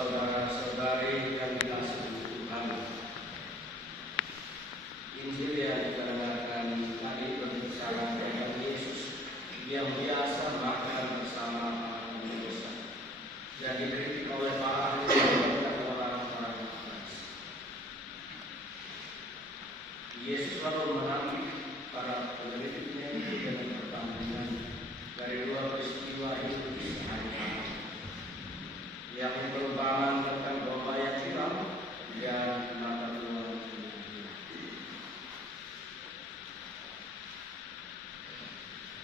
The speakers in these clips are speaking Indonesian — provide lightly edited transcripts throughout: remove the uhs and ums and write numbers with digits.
Saudara-saudari yang dikasihi Tuhan, Injil yang dikedengarkan tadi berbicara tentang Yesus yang biasa makan bersama para pendosa dan dikritik oleh para ahli dan orang-orang Farisi. Yesus lalu menangkap para pengikutnya itu dengan pertanyaan dari dua peristiwa hidup sehari-hari, yang perumpamaan tentang domba yang hilang dan mata Tuhan yang hilang.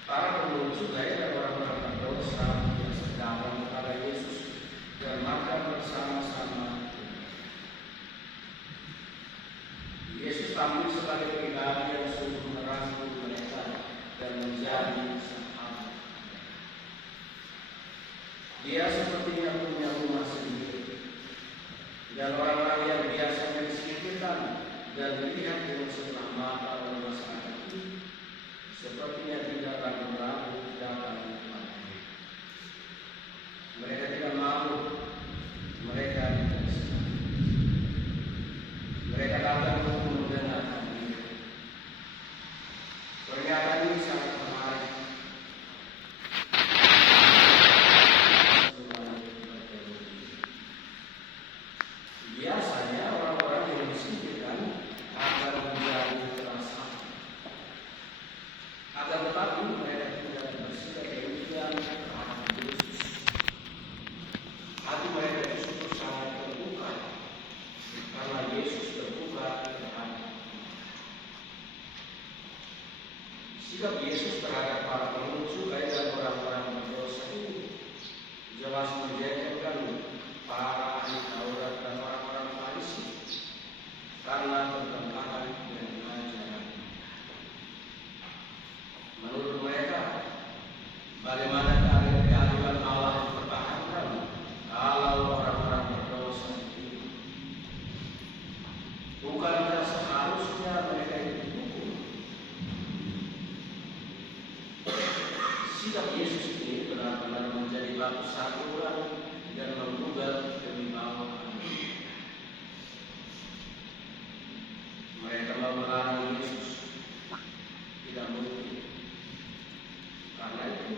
Para pengunjung dan orang-orang berdosa yang sedang kepada Yesus dan makan bersama-sama. Yesus tampil sebagai pribadi yang sungguh merangkul mereka dan menjadi sahabat. Dia sepertinya punya rumah sendiri, dan orang-orang yang biasanya disingkirkan dan dilihat dengan sebelah mata oleh masyarakat itu, sepertinya tidak ragu-ragu datang kepadanya. Mereka tidak malu, mereka tidak senang. Mereka datang untuk mendengarkan dia. Pernyataan ini sangat menarik. Biasanya orang-orang yang disingkirkan akan menjadi terasa. Akan tetapi mereka tidak bersikap demikian terhadap Yesus. Hati mereka justru sangat terbuka karena Yesus terbuka terhadap. Sikap Yesus terhadap para pengunjung dan orang-orang berdosa ini jelas menjengkelkan para ahli Taurat dan orang-orang Farisi karena bertentangan dengan ajaran. Menurut mereka, bagaimana keadilan Allah dipertahankan kalau orang-orang berdosa itu? Bukankah seharusnya mereka dihukum? Sikap Yesus ini benar-benar menjadi batu sandungan dan menggugah kewibawaan. Mereka mau melarang Yesus, tidak mungkin. Karena itu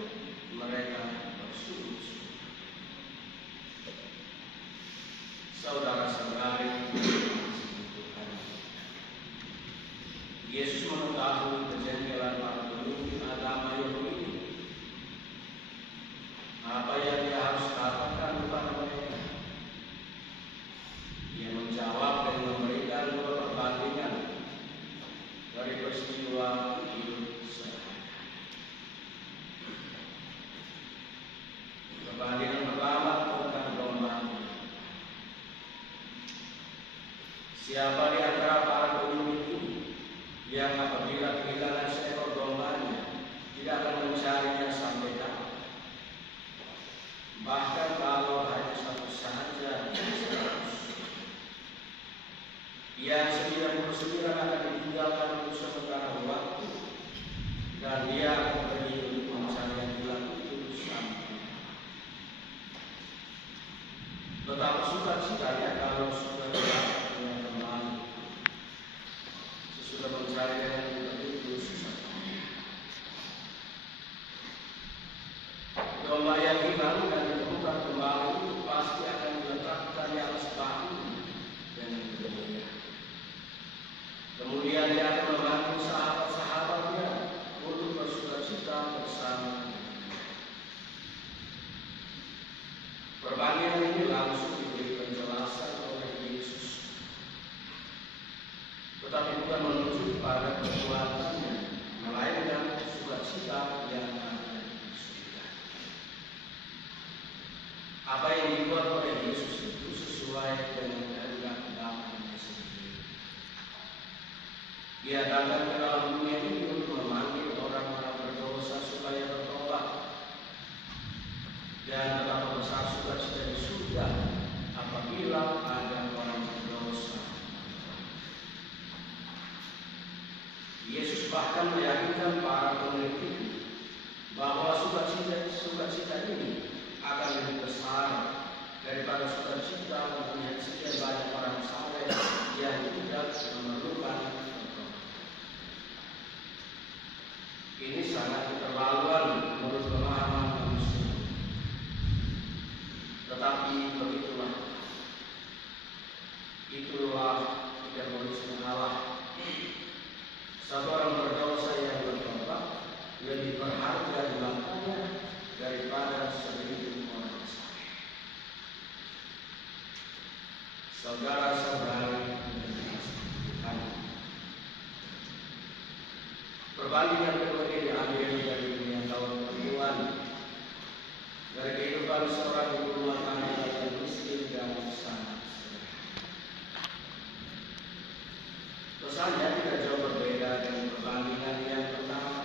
mereka bersujud. Saudara-saudari, Yesus mengetahui kejengkelan para pemimpin agama Yahudi. Apa yang dia harus katakan kepada mereka? Dia menjawab dan memberikan dua perbandingan dari peristiwa hidup sehari-hari. Perbandingan pertama tentang domba. Siapa di antara para pemimpin ini yang apabila kehilangan seekor dombanya tidak akan mencarinya sampai dapat? Bahkan kalau hanya satu saja, yang 99 akan ditinggalkan untuk sementara waktu, dan dia akan pergi untuk mencari yang hilang itu sampai. Betapa sukacitanya kalau sudah dapat yang kembali. Sesudah mencari yang itu susah. Domba yang hilang dan ditemukan kembali itu pasti akan diletakkan di atas bahu dengan gembira. Kemudian dia akan membantu sahabat-sahabatnya untuk bersukacita bersama. Perbandingan ini langsung diberi penjelasan oleh Yesus, tetapi bukan menuju pada perbuatannya, melainkan sukacita yang ada di surga. Apa yang dibuat oleh Yesus itu sesuai dengan kehendak Bapanya sendiri. Dia datang ke dalam dunia ini untuk memanggil orang-orang berdosa supaya bertobat dan tetap besar sukacita di surga apabila ada orang berdosa. Yesus bahkan meyakinkan para pengikut bahwa sukacita ini akan lebih besar daripada sukacita melihat sekian banyak orang saleh yang tidak memerlukan pertolongan. Ini sangat keterlaluan menurut pemahaman manusia. Tetapi begitulah. Itulah kemonisme Allah. Satu orang berdosa yang bertobat lebih berharga di matanya daripada 1000 orang saleh. Saudara-saudari yang Tuhan, perbandingan kedua ini diambil dari dunia tahun perempuan, dari kehidupan seorang ibu rumah tangga yang miskin dan sangat sederhana. Pesannya tidak jauh berbeda dengan perbandingan yang pertama,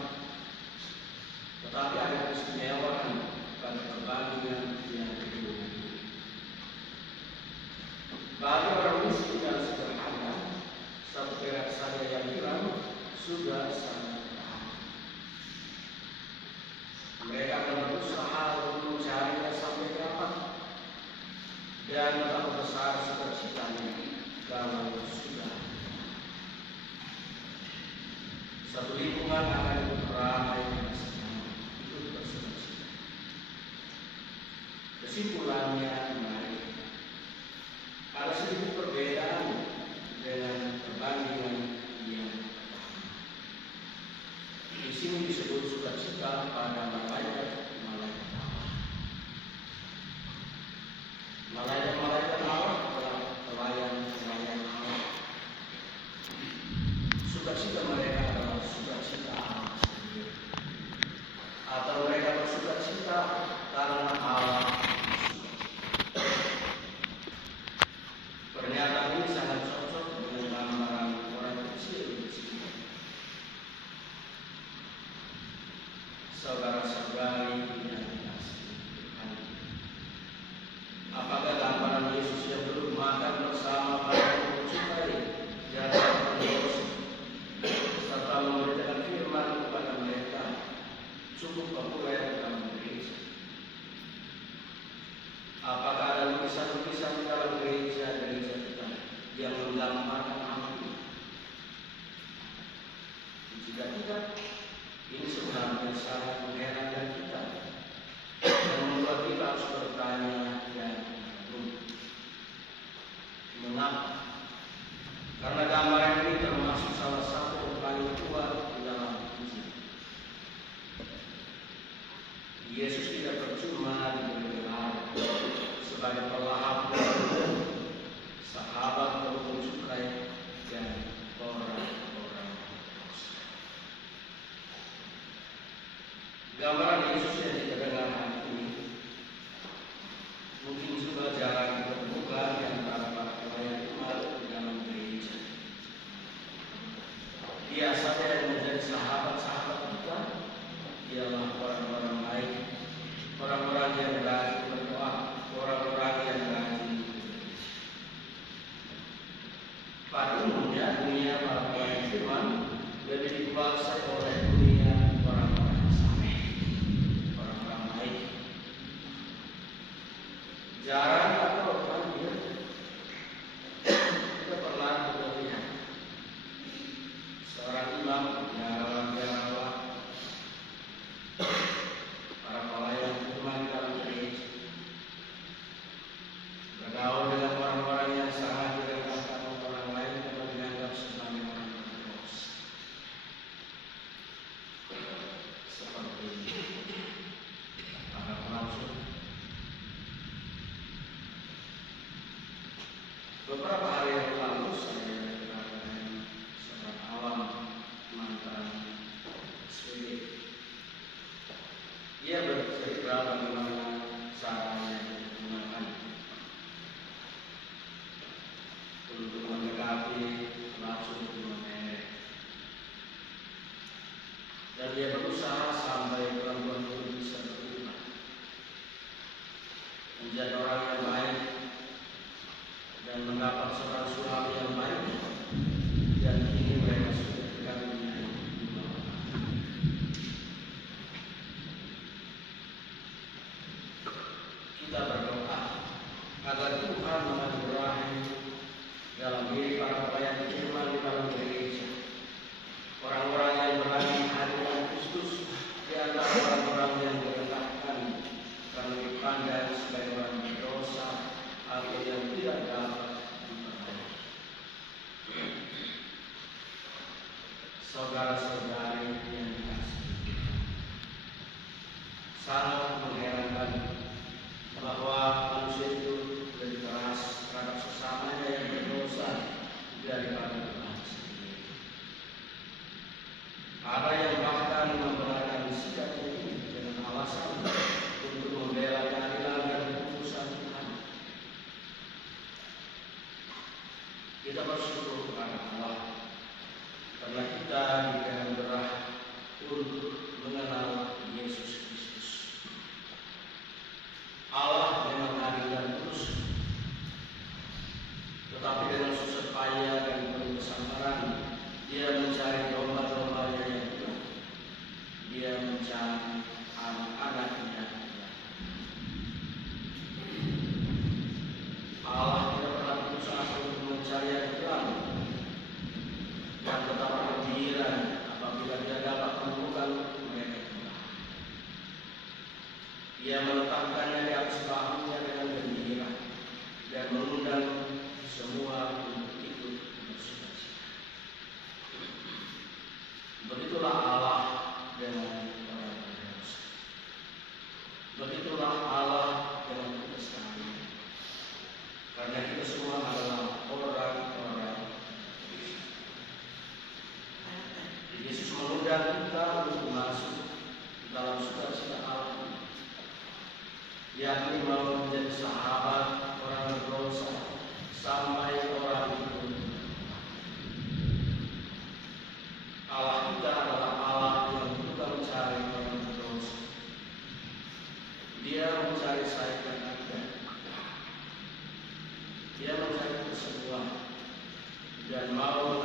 tetapi ada keistimewaan pada perbandingan yang kedua. Bagi orang miskin dan sederhana, satu perak saja yang hilang sudah sangat berharga. Mereka akan berusaha untuk mencarinya sampai dapat, dan betapa besar sukacitanya kalau sudah. Satu lingkungan akan ramai dan senang, itu bersukacita. Kesimpulannya menarik. Ada sedikit perbedaan dengan perbandingan yang pertama. Di sini disebut sukacita pada malaikat Allah. Malaikat Allah adalah pelayan Allah. Sukacita mereka adalah sukacita Allah sendiri. Atau mereka bersukacita karena Allah. Pernyataan ini sangat cocok dengan gambaran orang kecil di sini. Saudara-saudari yang dikasihi Tuhan, apakah gambaran Yesus yang duduk makan bersama para pencuri dan pendosa serta memberitakan firman kepada mereka cukup populer dalam gereja? Apakah ada lukisan-lukisan di dalam gereja kita yang menggambarkan hal ini? Jika tidak, ini sebenarnya sangat mengherankan kita dan membuat kita harus bertanya dan mengagumi. Mengapa? Karena gambaran ini termasuk salah satu yang paling kuat di dalam Injil. Yesus tidak percuma diberi gelar sebagai pelahap sahabat berhukum cukai dan orang-orang dosa. Gambaran Yesus yang kita dengar hari ini mungkin juga jarang ditemukan di antara para pelayan umat di dalam gereja. Biasanya yang menjadi sahabat-sahabat kita ialah orang-orang baik, orang-orang yang rajin berdoa, orang-orang yang rajin bekerja. Pada umumnya dunia para pelayan firman lebih dikuasai oleh dunia orang-orang saleh, orang-orang baik. Jarang atau hampir kita pernah melihat seorang imam biarawan para pelayan firman dalam gereja bergaul dengan orang-orang yang sangat direndahkan orang lain atau dianggap sebagai orang berdosa. Seperti para pelaut. Beberapa hari yang lalu saya berbicara dengan seorang awam mantan SPD. Ia bercerita bagaimana caranya digunakan untuk mendekati racun merek. Dan dia berusaha sampai perempuan itu bisa berubah menjadi orang yang baik dan mendapat seorang suami yang baik, dan kini mereka sudah dikaruniai 2 anak. Kita berdoa dalam diri para pelayan firman di dalam gereja. Orang-orang yang berani menghadiri Kristus di antara orang-orang yang direndahkan karena dipandang sebagai orang berdosa atau yang tidak dapat dipercaya. Saudara-saudari yang dikasihi, sangat mengherankan bahwa manusia itu lebih keras terhadap sesamanya yang berdosa daripada Tuhan sendiri. Ada yang bahkan membenarkan sikap ini dengan alasan untuk membela keadilan dan keputusan Tuhan. Kita bersyukur kepada Allah karena kita dianugerah untuk mengenal Yesus Kristus. Allah memang adil dan lurus, tetapi dengan susah payah dan penuh kesabaran, Dia mencari domba-dombanya yang hilang. Dia mencari anak-anaknya. Allah tidak pernah putus asa untuk mencari yang hilang, dan tetap bergembira apabila Dia dapat menemukan mereka kembali. Dia meletakkannya di atas bahunya dengan gembira dan mengundang semua untuk ikut bersukacita. Begitulah Allah dengan orang berdosa. Begitulah Allah dengan kita sekalian. Karena kita semua adalah orang-orang berdosa. Yesus mengundang kita untuk masuk dalam sukacita Allah, yakni mau menjadi sahabat orang berdosa sampai orang itu. Allah kita adalah Allah yang bukan mencari orang berdosa. Dia mencari saya dan Anda. Dia mencari kita semua dan mau